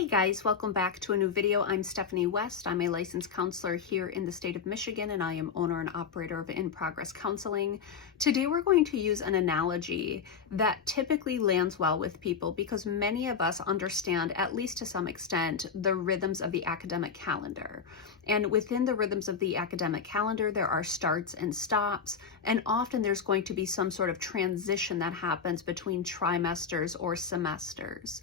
Hey guys, welcome back to a new video. I'm Stephanie West. I'm a licensed counselor here in the state of Michigan, and I am owner and operator of In Progress Counseling. Today we're going to use an analogy that typically lands well with people because many of us understand, at least to some extent, the rhythms of the academic calendar. And within the rhythms of the academic calendar, there are starts and stops, and often there's going to be some sort of transition that happens between trimesters or semesters.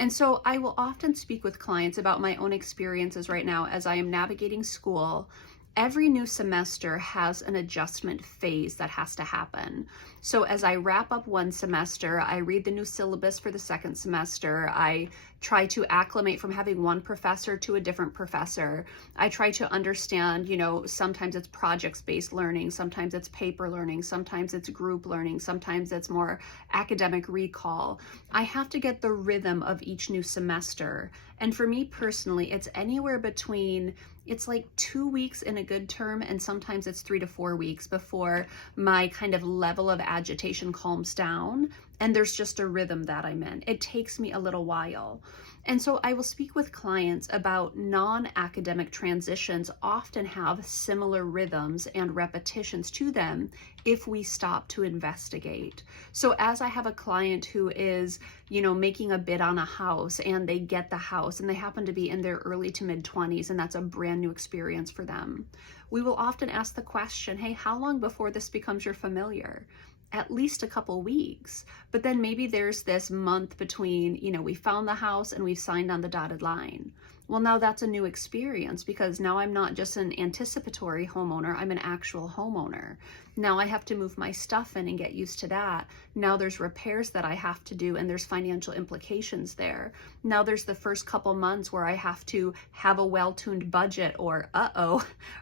And so I will often speak with clients about my own experiences right now as I am navigating school. Every new semester has an adjustment phase that has to happen. So as I wrap up one semester, I read the new syllabus for the second semester. I try to acclimate from having one professor to a different professor. I try to understand, sometimes it's projects-based learning, sometimes it's paper learning, sometimes it's group learning, sometimes it's more academic recall. I have to get the rhythm of each new semester. And for me personally, it's anywhere between, it's like 2 weeks in a good term, and sometimes it's 3 to 4 weeks before my kind of level of agitation calms down and there's just a rhythm that I'm in. It takes me a little while. And so I will speak with clients about non-academic transitions often have similar rhythms and repetitions to them if we stop to investigate. So as I have a client who is, making a bid on a house and they get the house and they happen to be in their early to mid 20s and that's a brand new experience for them, we will often ask the question, hey, how long before this becomes your familiar? At least a couple weeks. But then maybe there's this month between, we found the house and we've signed on the dotted line. Well, now that's a new experience because now I'm not just an anticipatory homeowner, I'm an actual homeowner. Now I have to move my stuff in and get used to that. Now there's repairs that I have to do and there's financial implications there. Now there's the first couple months where I have to have a well-tuned budget or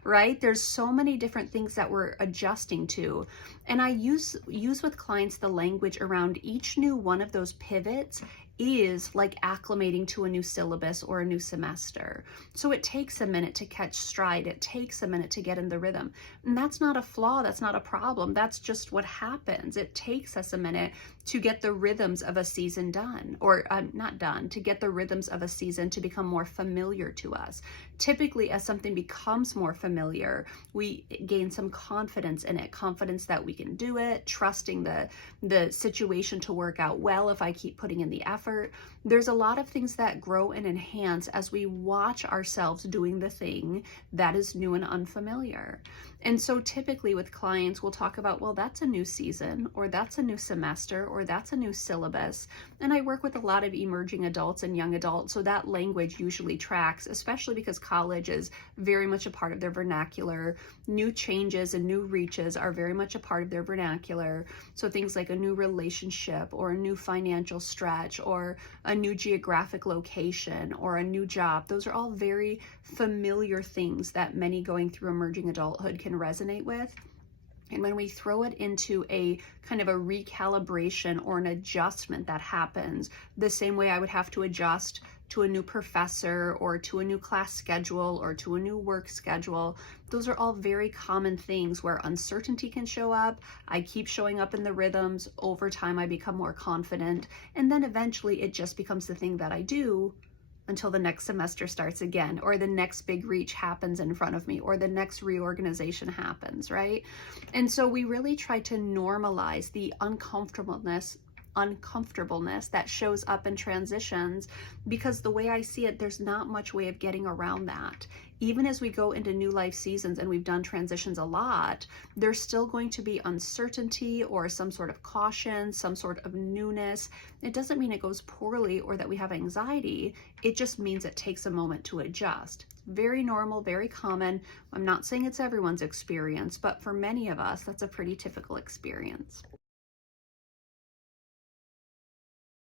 right? There's so many different things that we're adjusting to. And I use with clients the language around each new one of those pivots is like acclimating to a new syllabus or a new semester. So it takes a minute to catch stride. It takes a minute to get in the rhythm. And that's not a flaw. That's not a problem. That's just what happens. It takes us a minute to get the rhythms of a season done, or not done, to get the rhythms of a season to become more familiar to us. Typically, as something becomes more familiar, we gain some confidence in it, confidence that we can do it, trusting the situation to work out well if I keep putting in the effort. There's a lot of things that grow and enhance as we watch ourselves doing the thing that is new and unfamiliar. And so typically with clients, we'll talk about, well, that's a new season, or that's a new semester, or that's a new syllabus. And I work with a lot of emerging adults and young adults, so that language usually tracks, especially because college is very much a part of their vernacular. New changes and new reaches are very much a part of their vernacular. So things like a new relationship or a new financial stretch or a new geographic location or a new job, those are all very familiar things that many going through emerging adulthood can resonate with. And when we throw it into a kind of a recalibration or an adjustment that happens, the same way I would have to adjust to a new professor or to a new class schedule or to a new work schedule, those are all very common things where uncertainty can show up. I keep showing up in the rhythms. Over time, I become more confident. And then eventually it just becomes the thing that I do until the next semester starts again, or the next big reach happens in front of me, or the next reorganization happens, right? And so we really try to normalize the uncomfortableness that shows up in transitions, because the way I see it, there's not much way of getting around that. Even as we go into new life seasons and we've done transitions a lot, there's still going to be uncertainty or some sort of caution, some sort of newness. It doesn't mean it goes poorly or that we have anxiety. It just means it takes a moment to adjust. Very normal, very common. I'm not saying it's everyone's experience, but for many of us, that's a pretty typical experience.